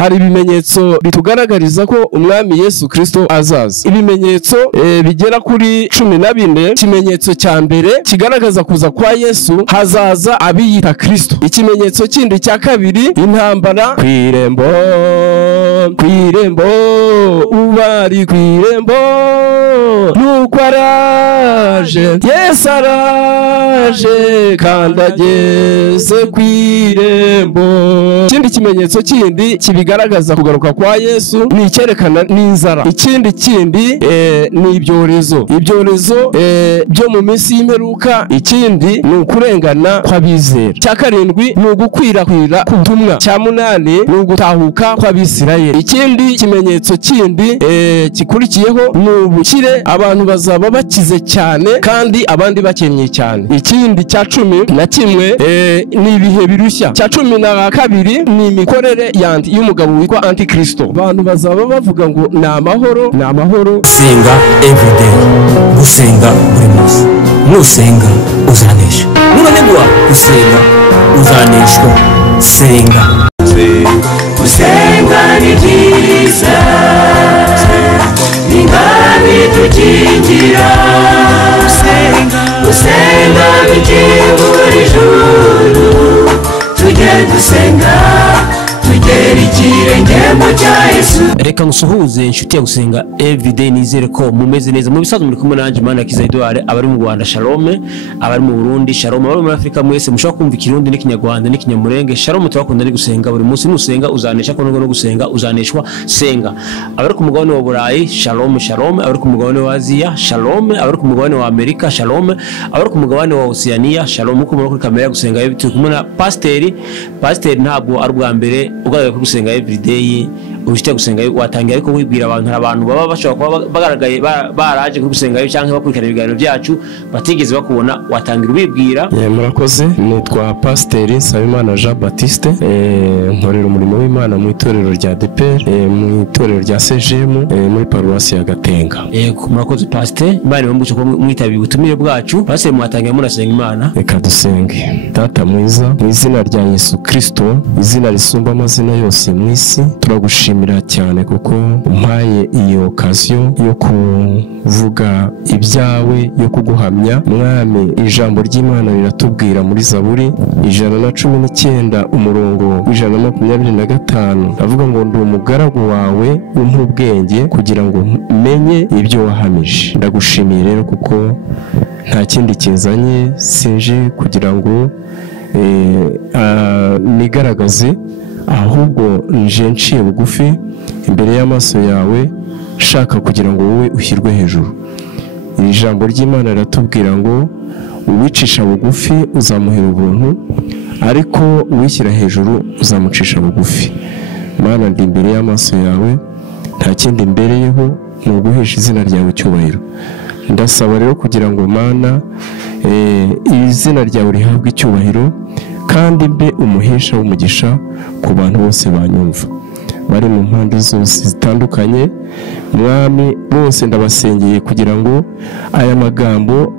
hari ibimenyetso bitugaragariza ko umwami Yesu Kristo azaza. Ibimenyetso bigera kuri 14. Ikimenyetso cya mbere kigaragaza kuza kwa Yesu, hazaza abiyita Kristo. Ikimenyetso kindi cya kabiri, intambara kwirembo ubari kwirembo nuko araje, Yesu araje kandi ageze kwirembo. Ikindi kimenyetso kindi kibigaragaza kugaruka kwa Yesu ni icyerekana n'inzara. Ikindi ni ibyorezo byo mu minsi y'imperuka. Ikindi ni ukurengana kw'abizera. Cya karindwi ni ugukwirakwira k'ubutumwa. Cya munani ni ugutahuka kw'Abisirayeli. Ikindi kimenyetso kindi gikurikiyeho ni ubukire, abantu bazaba bakize cyane kandi abandi bakennye cyane. Ikindi cya 11 ni ibihe birushya. Cya 12 ni imikorere y'umugabo witwa Antikristo. Abantu bazaba bavuga ngo ni amahoro. Senga everyday, gusenga buri munsi. Nusenga uzanesha, nunanigwa gusenga uzaneshwa. Senga gusenga ni byiza, ingabo idukingira. Gusenga bikingura ijuru, tujye dusenga tugera ikirenge mu cya Yesu. Reka ngusuhuze inshuti ya Gusenga everyday, nizere ko mumeze neza. Mu bisazo muri kumwe nanje Mana Kiza Edouard, abari mu Rwanda Shalom, abari mu Burundi Shalom, abari muri Afrika mwese mushaka kumva Ikirundi n'Ikinyarwanda n'Ikinyamurenge Shalom. Turakunda ni gusenga buri munsi. Nusenga uzanesha, ko no gusenga uzaneshwa. Senga. Abari ku mugabane wa Burayi Shalom, abari ku mugabane wa Aziya Shalom, abari ku mugabane wa Amerika Shalom, abari ku mugabane wa Oceania Shalom. Uko muri kuri kamera Gusenga turi kumwe na Pasteur ntabwo ari ubwa mbere ugaragaye ku Gusenga everyday. Ushite gusenga watangiye ariko wibwira abantu baba bashobora kuba bagaragaye baraje gusenga cyangwa bakurikirana ibiganiro byacu batigeze bakubona, watangira ubibwira. Murakoze, nitwa Pasteur Nsabimana Jean Baptiste, nkorera umurimo w'Imana mu itorero rya DPR, mu itorero rya CGM, muri paruwasi ya Gatenga. Yego, murakoze Pasteur, Imana ibambuce ko mwitabiye ubutumire bwacu. Pasteur, mwatangiye munasenga Imana. Reka dusenge. Data mwiza, mu izina rya Yesu Kristo, izina risumba amazina yose mu isi, turagushimira cyane kuko umpaye iyo occasion yo kuvuga ibyawe, yo kuguhamya. Mwami, ijambo ry'Imana riratubwira muri Zaburi 119 umurongo 125 avuga ngo ndi umugaragu wawe umpa ubwenge kugira ngo menye ibyo wahamije. Ndagushimiye rero kuko nta kindi kinzanye, sinje kugira ngo nigaragaze, ahubwo nje nciye bugufi imbere y'amaso yawe, shaka kugira ngo wowe ushyirwe hejuru. Iri jambo ry'Imana riratubwira ngo uwicisha bugufi uzamuhera ubuntu, ariko uwishyira hejuru uzamucisha bugufi. Mana, ndi imbere y'amaso yawe, nta kindi mbereyeho ni uguhesha izina ryawe icyubahiro. Ndasaba rero kugira ngo Mana, izina ryawe rihabwe icyubahiro kandi mbe umuhesha w'umugisha ku bantu bose banyumva bari mu mpande zose zitandukanye. Mwami, bose ndabasengeye kugira ngo aya magambo,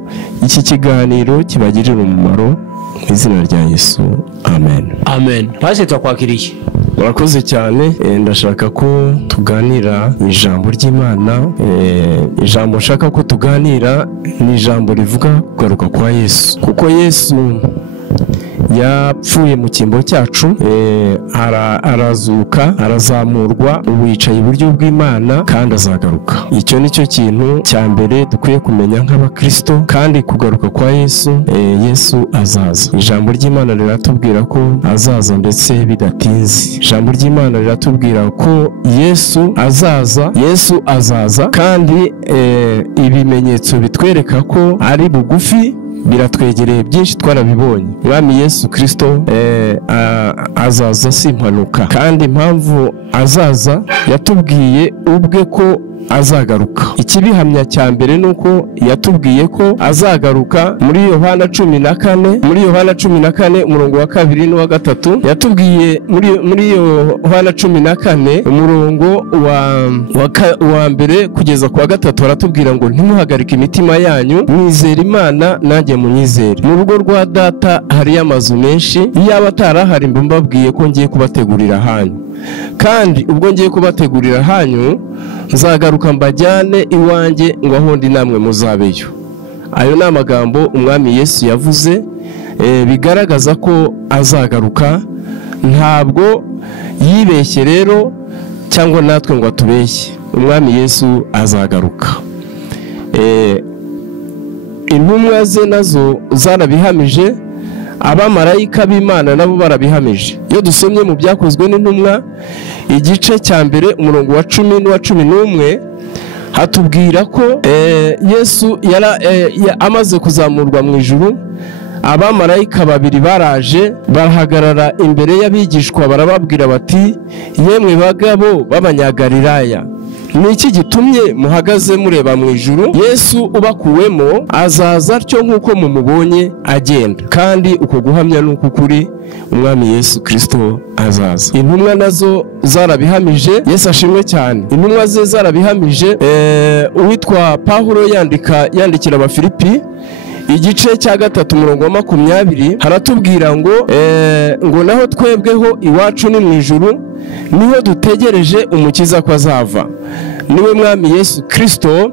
iki kiganiro kibagirire umumaro mu izina rya Yesu. Amen. Pastor, twakwakiriye. Murakoze cyane. Ndashaka ko tuganira ijambo ry'Imana. Ijambo nshaka ko tuganira ni ijambo rivuga kugaruka kwa Yesu, kuko Yesu yapfuye mu cyimbo cyacu, arazuka, arazamurwa, ubu yicaye iburyo bw'Imana kandi azagaruka. Icyo nicyo kintu cya mbere dukwiye kumenya nk'abakristo. kandi kugaruka kwa Yesu, Yesu azaza. Ijambo ry'Imana riratubwira ko azaza ndetse bidatinze. Ijambo ry'Imana riratubwira ko Yesu azaza kandi ibimenyetso bitwereka ko ari bugufi biratwegereye, byinshi twarabibonye. Mwami Yesu Kristo azaza si impanuka, kandi impamvu azaza yatubwiye ubwe ko azagaruka. Ikibihamya cya mbere nuko yatubwiye ko azagaruka muri Yohana 14 umurongo wa 2 n'uwa 3. Yatubwiye muri Yohana 14 umurongo wa mbere kugeza ku wa 3 aratubwira ngo ntimuhagarike imitima yanyu, mwizere Imana nanjye munyizere. Mu rugo rwa data hari amazu menshi, iyaba atarahari mbabwiye ko ngiye kubategurira hanyu, kandi ubwo ngiye kubategurira hanyu nzagaruka mbajyane iwanjye ngo aho ndi namwe muzabeyo. Ayo ni amagambo umwami Yesu yavuze bigaragaza ko azagaruka, ntabwo yibeshye rero cyangwa natwe ngo atubeshye. Umwami Yesu azagaruka. Intumwa ze nazo zarabihamije, abamarayika b'Imana nabo barabihamije. Iyo dusomye mu byakozwe n'intumwa igice cya mbere umurongo wa 10 n'uwa 11 hatubwira ko Yesu amaze kuzamurwa mu ijuru, abamarayika babiri baraje barahagarara imbere y'abigishwa barababwira bati, yemwe bagabo b'Abanyagalilaya, ni iki gitumye muhagaze mureba mu ijuru? Yesu ubakuwemo azaza atyo nk'uko mumubonye agenda, kandi uko guhamya n'uko kuri umwami Yesu Kristo azaza. Intumwa nazo zarabihamije. Yesu ashimwe cyane. Intumwa ze zarabihamije. Uwitwa Pawulo yandikira Abafilipi igice cya 3 umurongo wa 20 haratubwira ngo naho twebweho iwacu ni mu ijuru, niho dutegereje umukiza ko azava, niwe mwami Yesu Kristo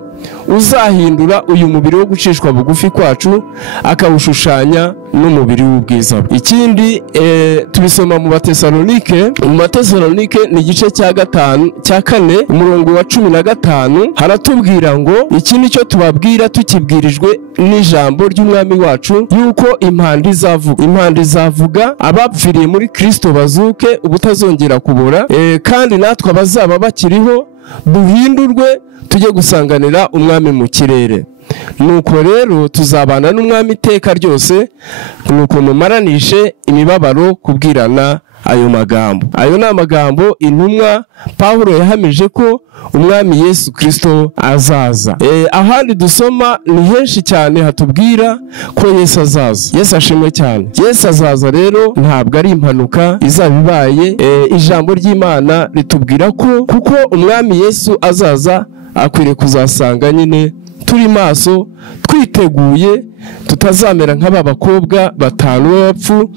uzahindura uyu mubiri wo gucishwa bugufi kwacu akawushushanya n'umubiri w'ubwiza. Ikindi tubisoma mu Batesalonike ni igice cya 4 umurongo wa 15 haratubwira ngo iki nicyo tubabwira tukibwirijwe n'ijambo ry'umwami wacu, yuko impanda izavuga abapfiriye muri Kristo bazuke ubutazongera kubora, kandi natwe abazaba bakiriho duhindurwe tujye gusanganira umwami mu kirere. Nuko rero tuzabana n'umwami iteka ryose, nuko mumaranishe imibabaro kubwirana ayo magambo. Ayo ni amagambo intumwa Pawulo yahamije ko umwami Yesu Kristo azaza. Ahandi dusoma ni henshi cyane hatubwira ko Yesu azaza. Yesu ashimwe cyane. Yesu azaza rero ntabwo ari impanuka izaba ibaye. Ijambo ry'Imana ritubwira ko kuko umwami Yesu azaza akwiriye kuzasanga nyine turi maso twiteguye, tutazamera nk'aba bakobwa 5 b'abapfu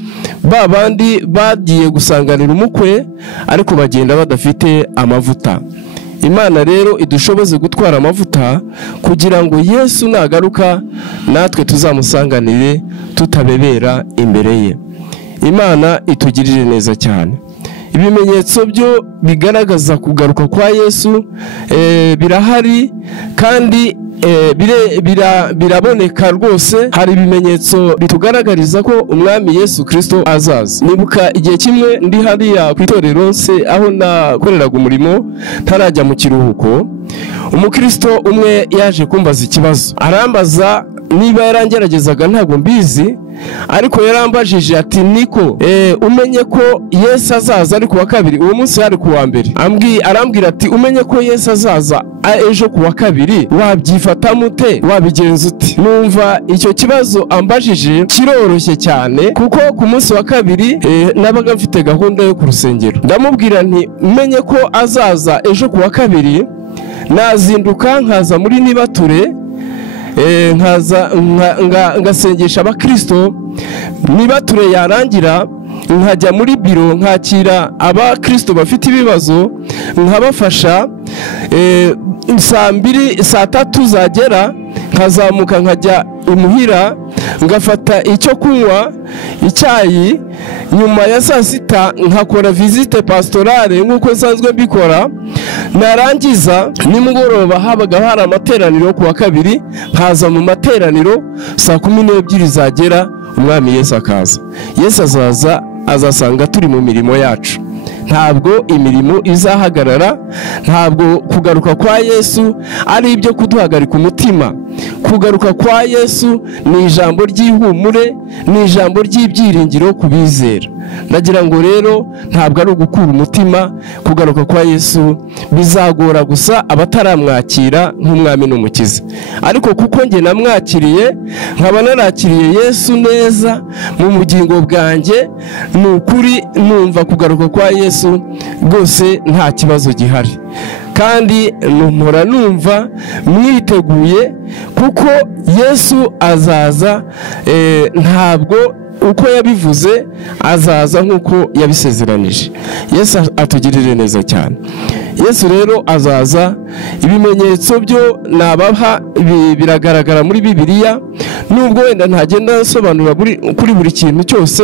babandi bagiye gusanganira umukwe ariko bagenda badafite amavuta. Imana rero idushoboze gutwara amavuta kugira ngo Yesu nagaruka natwe tuzamusanganire tutabebera imbere ye. Imana itugirire neza cyane. Ibimenyetso byo bigaragaza kugaruka kwa Yesu birahari kandi biraboneka rwose. Hari ibimenyetso bitugaragariza ko umwami Yesu Kristo azaza. Nibuka igihe kimwe ndi hariya ku itorero aho nakoreraga umurimo ntarajya mu kiruhuko, umukristo umwe yaje kumbaza ikibazo, arambaza niba yarangeragezaga ntabwo mbizi, ariko yarambajije ati niko umenye ko Yesu azaza ari ku wa kabiri, uwo munsi hari ku wa mbere. Arambwira ati umenye ko Yesu azaza ejo ku wa kabiri, wabyifata mute, wabigenza ute? Numva icyo kibazo ambajije kiroroshye cyane, kuko ku munsi wa kabiri nabaga mfite gahunda yo ku rusengero. Ndamubwira nti umenye ko azaza ejo ku wa kabiri, nazinduka nkaza muri Nibature, ngasengesha abakristo, Nibature yarangira nkajya muri biro nkakira abakristo bafite ibibazo nkabafasha, saa 3 zagera nkazamuka nkajya imuhira ngafata icyo kunywa, icyayi. Nyuma ya saa 6 nkakora visite pastorale nk'uko nsanzwe mbikora. Narangiza nimugoroba habaga hari amateraniro ku wa kabiri, nkaza mu materaniro saa 12 zagera umwami Yesu akaza. Yesu azaza azasanga turi mu mirimo yacu, ntabwo imirimo izahagarara. Ntabwo kugaruka kwa Yesu ari ibyo kuduhagarika umutima kugaruka kwa Yesu ni ijambo ry'ihumure, ni ijambo ry'ibyiringiro kubizera. Nagira ngo rero ntabwo ari ugukura umutima, kugaruka kwa Yesu bizagora gusa abataramwakira nk'umwami n'umukiza. Ariko kuko nge namwakiriye, nkaba narakiriye Yesu neza mu bugingo bwanjye, ni ukuri numva kugaruka kwa Yesu rwose nta kibazo gihari, kandi mpora numva mwiteguye, kuko Yesu azaza, ntabwo uko yabivuze, azaza nk'uko yabisezeranije. Yesu atugirire neza cyane. Yesu rero azaza, ibimenyetso byo nabaha biragaragara muri Bibiliya, nubwo wenda ntagenda nsobanura kuri buri kintu cyose,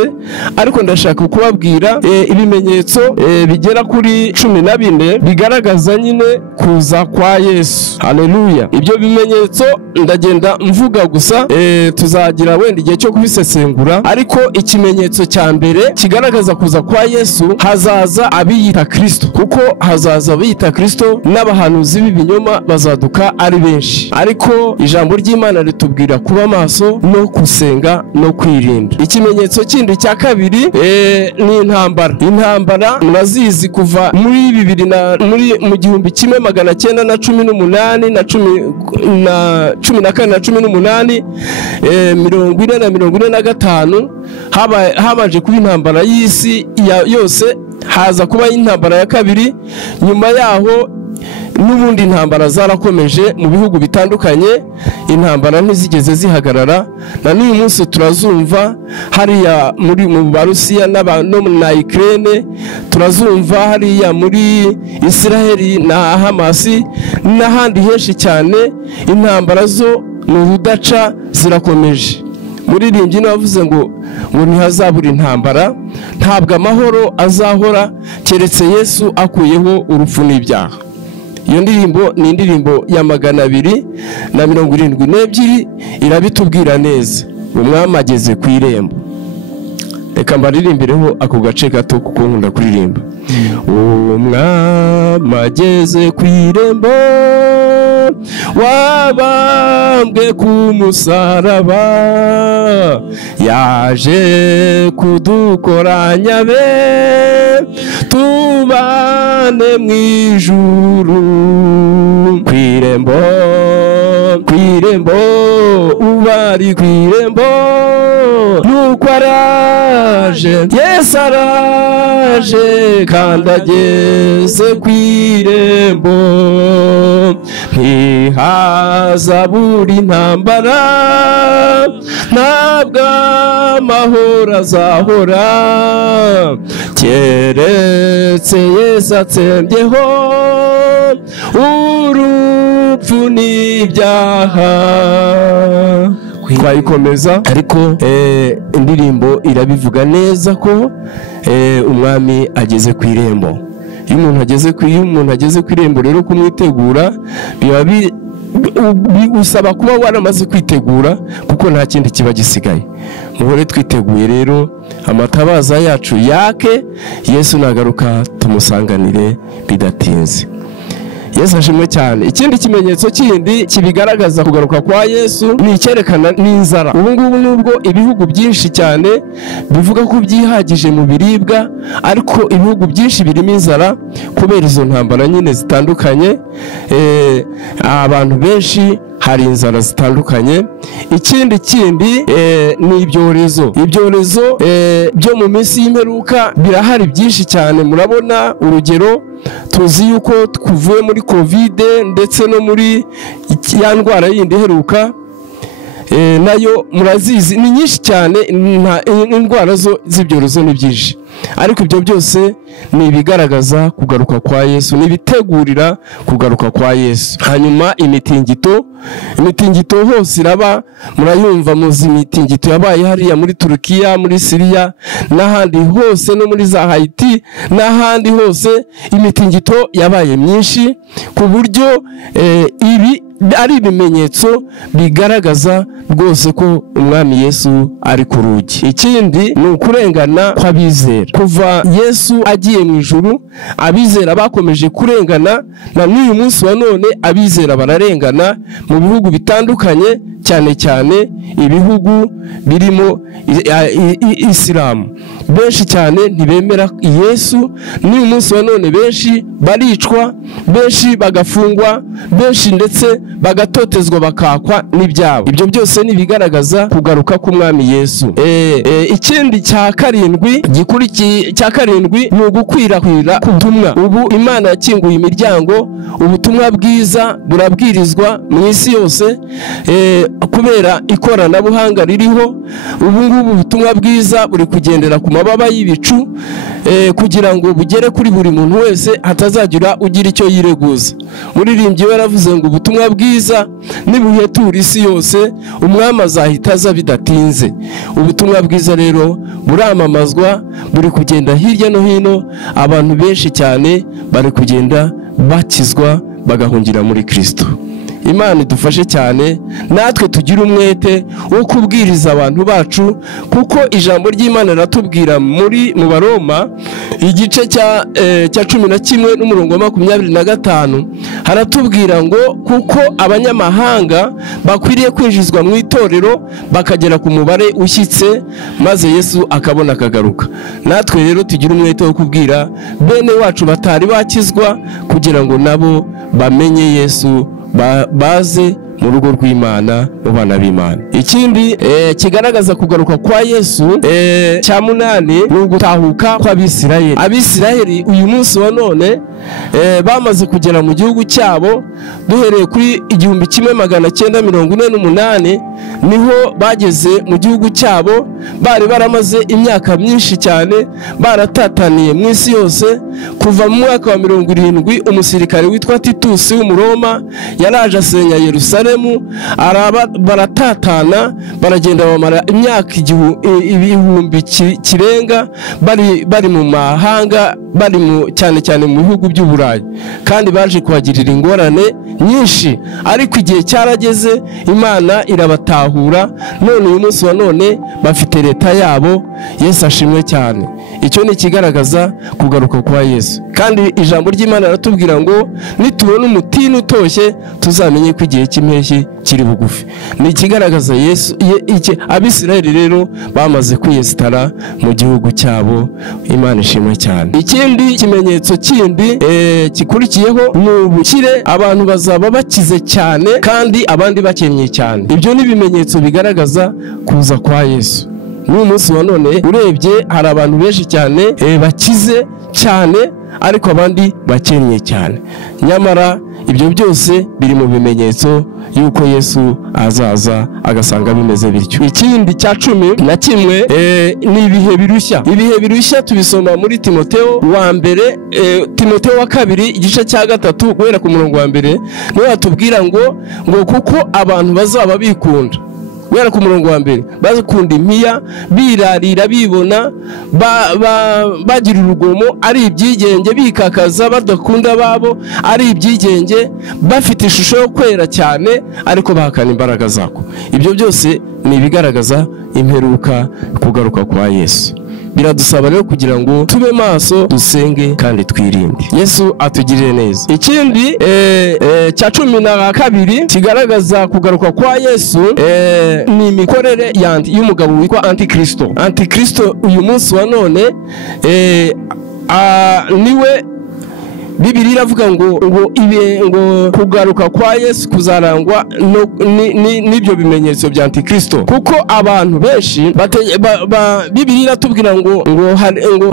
ariko ndashaka kubabwira ibimenyetso bigera kuri 14 bigaragaza nyine kuza kwa Yesu. Haleluya. Ibyo bimenyetso ndagenda mvuga gusa, tuzagira wenda igihe cyo kubisesengura, ariko ikimenyetso cya mbere kigaragaza kuza kwa Yesu, hazaza abiyita Kristo, kuko hazaza abiyita Kristo n'abahanuzi b'ibinyoma bazaduka ari benshi. Ariko ijambo ry'Imana ritubwira kuba maso no gusenga no kwirinda. Ikimenyetso kindi cya kabiri ni intambara. Intambara murazizi kuva muri 2000 mu 1918 na 18 na 14 na 18 40 na 45 habanje kuba intambara y'isi yose, haza kuba intambara ya kabiri. Nyuma yaho n'ubundi intambara zarakomeje mu bihugu bitandukanye, intambara ntizigeze zihagarara, na n'uyu munsi turazumva hariya mu Barusiya no na Ukraine, turazumva hariya muri Israeli na Hamasi n'ahandi henshi cyane. Intambara zo mu rudaca zirakomeje. Muririmbyi navuze ngo ntihazabura intambara, ntabwo amahoro azahora keretse Yesu akuyeho urupfu n'ibyaha. Iyo ndirimbo ni indirimbo ya 272 irabitubwira neza. Umwami ageze ku irembo. Reka mbaririmbireho ako gace gato kuko nkunda kuririmba. Umwami ageze ku irembo, wabambwe ku musaraba, yaje kudukoranya be tubane mu ijuru. Kwirembo ubari kwirembo, nuko araje, Yesu araje kandi ageze kwirembo. Ntihazabura intambara, ntabwo amahoro azahora keretse Yesu atsembyeho urupfu n'ibyaha. Twayikomeza, ariko indirimbo irabivuga neza ko umwami ageze ku irembo. Iyo umuntu ageze ku irembo rero kumwitegura biba bigusaba kuba waramaze kwitegura, kuko nta kindi kiba gisigaye. Muhore twiteguye rero, amatabaza yacu yake, Yesu nagaruka tumusanganire bidatinze. Yesu ashimwe cyane. Ikindi kimenyetso kindi kibigaragaza kugaruka kwa Yesu ni icyerekana n'inzara. Ubu ngubu nubwo ibihugu byinshi cyane bivuga ko byihagije mu biribwa, ariko ibihugu byinshi birimo inzara kubera izo ntambara nyine zitandukanye. Abantu benshi hari inzara zitandukanye. Ikindi ni ibyorezo. Ibyorezo byo mu minsi y'imperuka birahari byinshi cyane. Murabona urugero, tuzi yuko tuvuye muri Covid ndetse no muri ya ndwara yindi iheruka, nayo murazizi ni nyinshi cyane. Indwara z'ibyorezo ni byinshi, ariko ibyo byose ni ibigaragaza kugaruka kwa Yesu, ni bitegurira kugaruka kwa Yesu. Hanyuma imitingito hose iraba, murayumva, muzi imitingito yabaye hariya muri Turukiya, muri Syria n'ahandi hose, no muri za Haiti n'ahandi hose imitingito yabaye myinshi, ku buryo ibi ari ibimenyetso bigaragaza rwose ko umwami Yesu ari ku rugi. Ikindi ni ukurengana kw'abizera. Kuva Yesu agiye mu ijuru, abizera bakomeje kurengana, na n'uyu munsi wa none abizera bararengana mu bihugu bitandukanye, cyane cyane ibihugu birimo Isilamu. Benshi cyane ntibemera Yesu, n'uyu munsi wa none benshi baricwa, benshi bagafungwa, benshi ndetse bagatotezwa bakakwa n'ibyabo. Ibyo byose ni bigaragaza kugaruka k'umwami Yesu. Ikindi cya karindwi ni ugukwirakwira k'ubutumwa. Ubu Imana yakinguye imiryango, ubutumwa bwiza burabwirizwa mu isi yose kubera ikoranabuhanga ririho. Ubu ngubu ubutumwa bwiza buri kugendera ku mababa y'ibicu kugira ngo bugere kuri buri muntu wese, hatazagira ugira icyo yireguza. Muririmbyi we yaravuze ngo ubutumwa bwiza nibuhetura isi yose, umwami azahita aza bidatinze. Ubutumwa bwiza rero buramamazwa, buri kugenda hirya no hino, abantu benshi cyane bari kugenda bakizwa bagahungira muri Kristo. Imana idufashe cyane, natwe tugira umwete wo kubwiriza abantu bacu, kuko ijambo ry'Imana ratubwira mu Baroma igice cya 11 n'umurongo wa 25 haratubwira ngo kuko abanyamahanga bakwiriye kwinjizwa mu itorero bakagera ku mubare ushyitse, maze Yesu akabona akagaruka. Natwe rero tugira umwete wo kubwira bene wacu batari bakizwa kugira ngo nabo bamenye Yesu, baze mu rugo rw'Imana, mu bana b'Imana. Ikindi kigaragaza kugaruka kwa Yesu cya 8 ni ugutahuka kw'Abisirayeli. Abisirayeli uyu munsi wa none bamaze kugera mu gihugu cyabo, duhereye kuri 1948 niho bageze mu gihugu cyabo. Bari baramaze imyaka myinshi cyane baratataniye mu isi yose. Kuva mu mwaka wa 70 umusirikare witwa Titus w'Umuroma yaraje asenya Yerusalemu, baratatana, baragenda bamara imyaka ibihumbi kirenga bari mu mahanga, bari cyane cyane mu bihugu by'Uburayi, kandi baje kuhagirira ingorane nyinshi. Ariko igihe cyarageze, Imana irabatahura, none uyu munsi wa none bafite leta yabo. Yesu ashimwe cyane. Icyo ni kigaragaza kugaruka kwa Yesu. Kandi ijambo ry'Imana ratubwira ngo nitubona umutini utoshye tuzamenye ko igihe cy'impeshyi kiri bugufi. Ni kigaragaza Yesu. Abisirayeli rero bamaze kwiyesitara mu gihugu cyabo. Imana ishimwe cyane. Ikindi kimenyetso kindi gikurikiyeho ni ubukire. Abantu bazaba bakize cyane kandi abandi bakennye cyane. Ibyo ni ibimenyetso bigaragaza kuza kwa Yesu. N'uyu munsi wa none urebye hari abantu benshi cyane bakize cyane, ariko abandi bakennye cyane. Nyamara ibyo byose biri mu bimenyetso yuko Yesu azaza agasanga bimeze bityo. Ikindi cya 11 ni ibihe birushya. Ibihe birushya tubisoma muri Timotheo wa mbere, Timotheo wa kabiri igice cya 3 guhera ku murongo wa 1 niho atubwira ngo kuko abantu bazaba bikunda. Guhera ku murongo wa 1 bazikunda impiya, birarira, bibona, bagira urugomo, ari ibyigenge, bikakaza, badakunda babo, ari ibyigenge, bafite ishusho yo kwera cyane ariko bahakana imbaraga zako. Ibyo byose ni ibigaragaza imperuka, kugaruka kwa Yesu. Biradusaba rero kugira ngo tube maso, dusenge kandi twirinde. Yesu atugirire neza. Ikindi cya 12 kigaragaza kugaruka kwa Yesu ni imikorere y'umugabo witwa Antikristo. Antikristo uyu munsi wa none niwe Bibiliya iravuga ngo kugaruka kwa Yesu kuzarangwa n'ibyo bimenyetso bya Antikristo. Kuko abantu benshi Bibiliya iratubwira ngo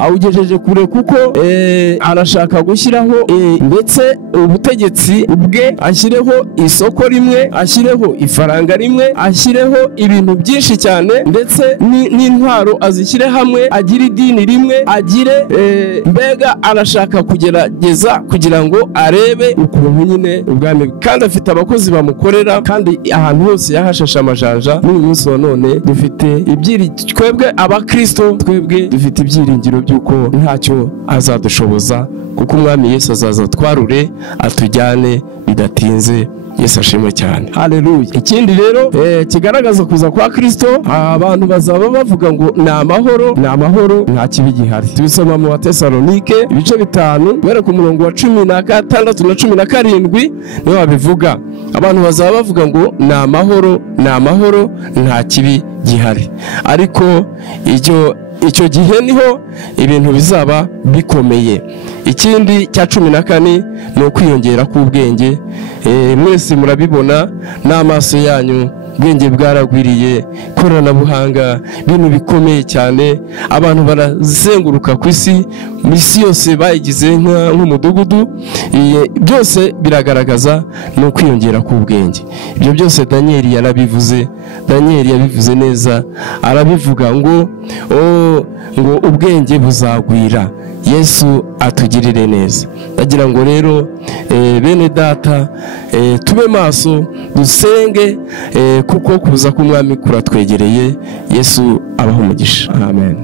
awugejeje kure, kuko arashaka gushyiraho ndetse ubutegetsi bwe, ashyireho isoko rimwe, ashyireho ifaranga rimwe, ashyireho ibintu byinshi cyane, ndetse n'intwaro azishyire hamwe, agire idini rimwe, agire mbega arashaka kugerageza kugira ngo arebe ukuntu nyine ubwami, kandi afite abakozi bamukorera, kandi ahantu hose yahashashe amajanja. N'uyu munsi wa none dufite twebwe abakristo, twebwe dufite ibyiringiro by'uko ntacyo azadushoboza, kuko umwami Yesu azaza twarure atujyane bidatinze. Yesu ashimwe cyane. Haleluya. Ikindi rero kigaragaza kuza kwa Kristo, abantu bazaba bavuga ngo ni amahoro nta kibi gihari. Tubisoma mu Batesalonike ibice 5 guhera ku murongo wa 16 na 17 niho babivuga. Abantu bazaba bavuga ngo ni amahoro nta kibi gihari. Ariko icyo gihe niho ibintu bizaba bikomeye. Ikindi cya 14 ni ukwiyongera k'ubwenge. Mwese murabibona n'amaso yanyu, ubwenge bwaragwiriye, koranabuhanga, ibintu bikomeye cyane. Abantu barazenguruka ku isi yose bayigize nk'umudugudu. Byose biragaragaza no kwiyongera k'ubwenge. Ibyo byose Daniel yarabivuze. Daniel yabivuze neza, arabivuga ngo ubwenge buzagwira. Yesu atugirire neza. Ndagira ngo rero bene data tube maso, dusenge, kuko kuza k'umwami kuratwegereye. Yesu abaho umugisha. Amen.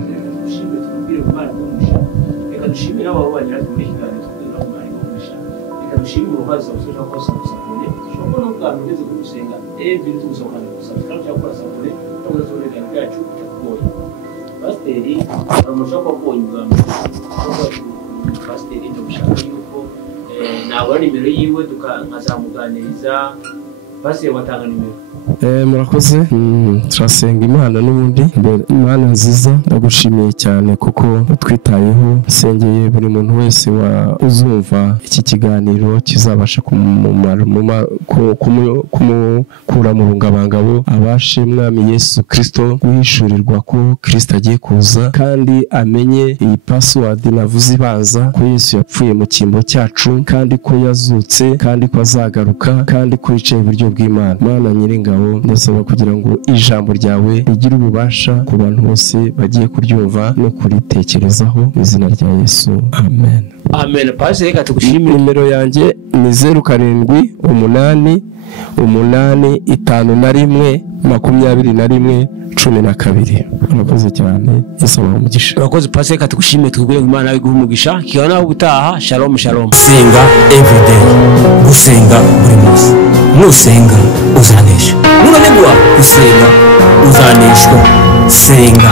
Pasiteri baramushaka kubonye ubwami pasiteri ndashaka yuko nabona nimero yiwe tukazamuganiriza. Pasiteri watanga nimero. Murakoze. Turasenga Imana n'ubundi. Imana nziza, ndagushimiye cyane kuko utwitayeho. Sengeye buri muntu wese uzumva iki kiganiro kizabasha kumukura mu rungabangabo, abashe Mwami Yesu Kristo guhishurirwa ko Kristo agiye kuza, kandi amenye iyi password navuze ibanza, ko Yesu yapfuye mu cyimbo cyacu, kandi ko yazutse, kandi ko azagaruka, kandi ko yicaye iburyo bw'Imana. Mana Nyiringabo, ndasaba kugira ngo ijambo ryawe rigire ububasha ku bantu bose bagiye kuryumva no kuritekerezaho, mu izina rya Yesu. Amen. Amen. Pasiteri reka tugushimire. Nimero yanjye ni 0788 851 Murakoze cyane. Yesu abahe umugisha. Murakoze Pasiteri, reka tugushimire, twubwire ngo Imana iguhe umugisha. Kikaba naho gutaha. Shalom shalom. Senga everyday. Gusenga buri munsi. Nusenga uzanesha. Nunanigwa gusenga uzaneshwa. Senga.